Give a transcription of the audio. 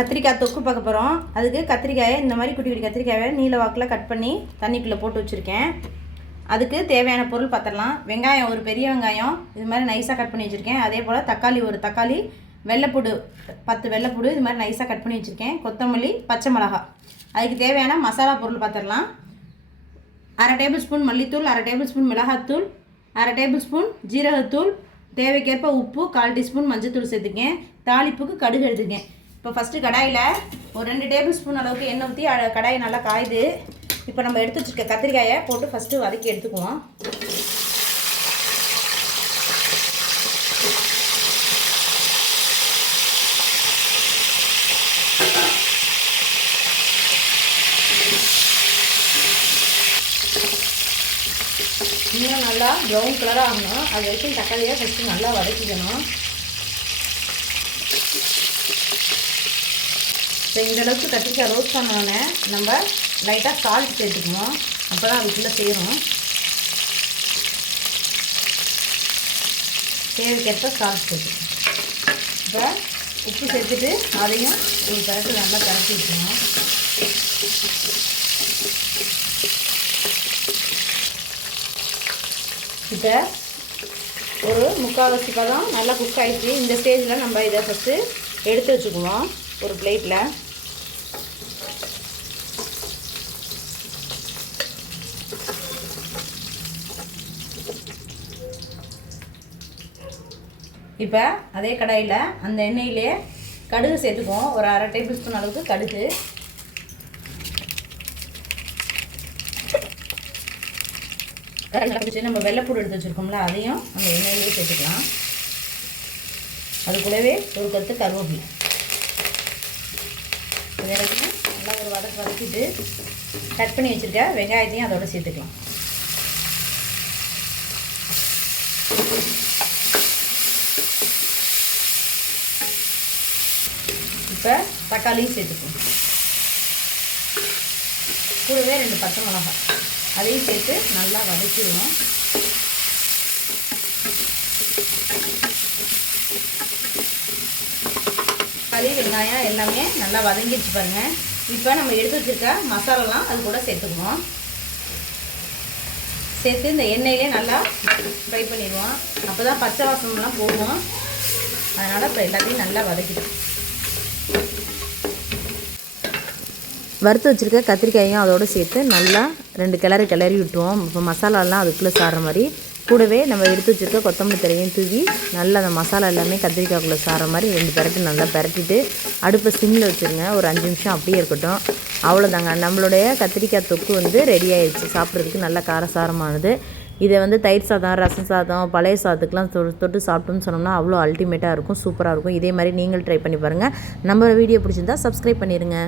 கத்திரிக்காய் தொக்கு பார்க்க போகிறோம். அதுக்கு கத்திரிக்காயை இந்த மாதிரி குட்டி குட்டி கத்திரிக்காயை நீல வாக்கில் கட் பண்ணி தண்ணிக்குள்ளே போட்டு வச்சுருக்கேன். அதுக்கு தேவையான பொருள் பார்த்துடலாம். வெங்காயம் ஒரு பெரிய வெங்காயம் இது மாதிரி நைஸாக கட் பண்ணி வச்சுருக்கேன். அதே போல் தக்காளி ஒரு தக்காளி, வெள்ளைப்பூடு 10 வெள்ளைப்பூடு இது மாதிரி நைஸாக கட் பண்ணி வச்சுருக்கேன். கொத்தமல்லி, பச்சை மிளகாய். அதுக்கு தேவையான மசாலா பொருள் பார்த்துடலாம். 1/2 டேபிள் ஸ்பூன் மல்லித்தூள், 1/2 டேபிள் ஸ்பூன் மிளகாத்தூள், 1/2 டேபிள் ஸ்பூன் ஜீரகத்தூள், தேவைக்கேற்ப உப்பு, 1/4 டீஸ்பூன் மஞ்சத்தூள் சேர்த்துக்கேன். தாளிப்புக்கு கடுகு எடுத்துக்கேன். இப்போ ஃபஸ்ட்டு கடாயில் ஒரு 2 டேபிள் ஸ்பூன் அளவுக்கு எண்ணெய் ஊற்றி கடாயை நல்லா காயுது. இப்போ நம்ம எடுத்து வச்சுருக்க கத்திரிக்காயை போட்டு ஃபஸ்ட்டு வதக்கி எடுத்துக்குவோம். இன்னும் நல்லா ப்ரௌன் கலராக ஆகணும். அது வரைக்கும் தக்காளியை ஃபஸ்ட்டு நல்லா வதக்கிக்கணும். இப்போ இந்தளவுக்கு கத்திரிக்காய் ரோஸ்ட் பண்ணோன்னே நம்ம லைட்டாக சால்ட் சேர்த்துக்கணும். அப்போ தான் அதுக்குள்ளே செய்யணும். தேவைக்கேற்ப சால்ட் சேர்த்துக்கணும். இப்போ உப்பு சேர்த்துட்டு அதையும் ஒரு பரட்டு நல்லா கரட்டி வைக்கணும். இப்போ ஒரு 3/4 பதம் நல்லா குக் ஆகிடுச்சு. இந்த ஸ்டேஜில் நம்ம இதை ஃபஸ்ட்டு எடுத்து வச்சுக்குவோம் ஒரு பிளேட்டில். இப்போ அதே கடாயில் அந்த எண்ணெயிலே கடுகு சேர்த்துக்குவோம். ஒரு 1/2 டேபிள் ஸ்பூன் அளவுக்கு கடுகு. நம்ம வெள்ளைப்பூடு எடுத்து வச்சுருக்கோம்ல அதையும் அந்த எண்ணெயிலே சேர்த்துக்கலாம். அது கூடவே ஒரு கொத்து கருவேப்பிலை. இதெல்லாம் நல்லா ஒரு வதக்கிட்டு கட் பண்ணி வச்சுருக்க வெங்காயத்தையும் அதோட சேர்த்துக்கலாம். இப்போ தக்காளியும் சேர்த்துக்கணும். கூடவே 2 பச்சை மிளகாய் அதையும் சேர்த்து நல்லா வதக்கிடுவோம். தக்காளி வெங்காயம் எல்லாமே நல்லா வதங்கிடுச்சு பாருங்கள். இப்போ நம்ம எடுத்து வச்சுருக்க மசாலாலாம் அது கூட சேர்த்துக்குவோம். சேர்த்து இந்த எண்ணெயிலே நல்லா ஃப்ரை பண்ணிடுவோம். அப்போ தான் பச்சை வாசனம்லாம் போகும். அதனால் இப்போ எல்லாத்தையும் நல்லா வதக்கிடுவோம். வறுத்து வச்சுருக்க கத்திரிக்காயும் அதோடு சேர்த்து நல்லா 2 கிளறி விட்டுருவோம். இப்போ மசாலாலாம் அதுக்குள்ளே சாடுற மாதிரி. கூடவே நம்ம எடுத்து வச்சுருக்க கொத்தமல்லி தழையும் தூவி நல்லா அந்த மசாலா எல்லாமே கத்திரிக்காய்க்குள்ளே சாடுற மாதிரி 2 பெரட்டு நல்லா பெரட்டிட்டு அடுப்பை சிம்மில் வச்சுருங்க. ஒரு 5 நிமிஷம் அப்படியே இருக்கட்டும். அவ்வளோதாங்க, நம்மளுடைய கத்திரிக்காய் தொக்கு ரெடி ஆயிடுச்சு. சாப்பிட்றதுக்கு நல்லா காரசாரமானது. இதை தயிர் சாதம், ரசம் சாதம், பழைய சாதத்துக்கெலாம் தொட்டு சாப்பிட்டோம்னு சொன்னோம்னா அவ்வளோ அல்டிமேட்டாக இருக்கும், சூப்பராக இருக்கும். இதே மாதிரி நீங்கள் ட்ரை பண்ணி பாருங்கள். நம்ம வீடியோ பிடிச்சிருந்தா சப்ஸ்கிரைப் பண்ணிடுங்க.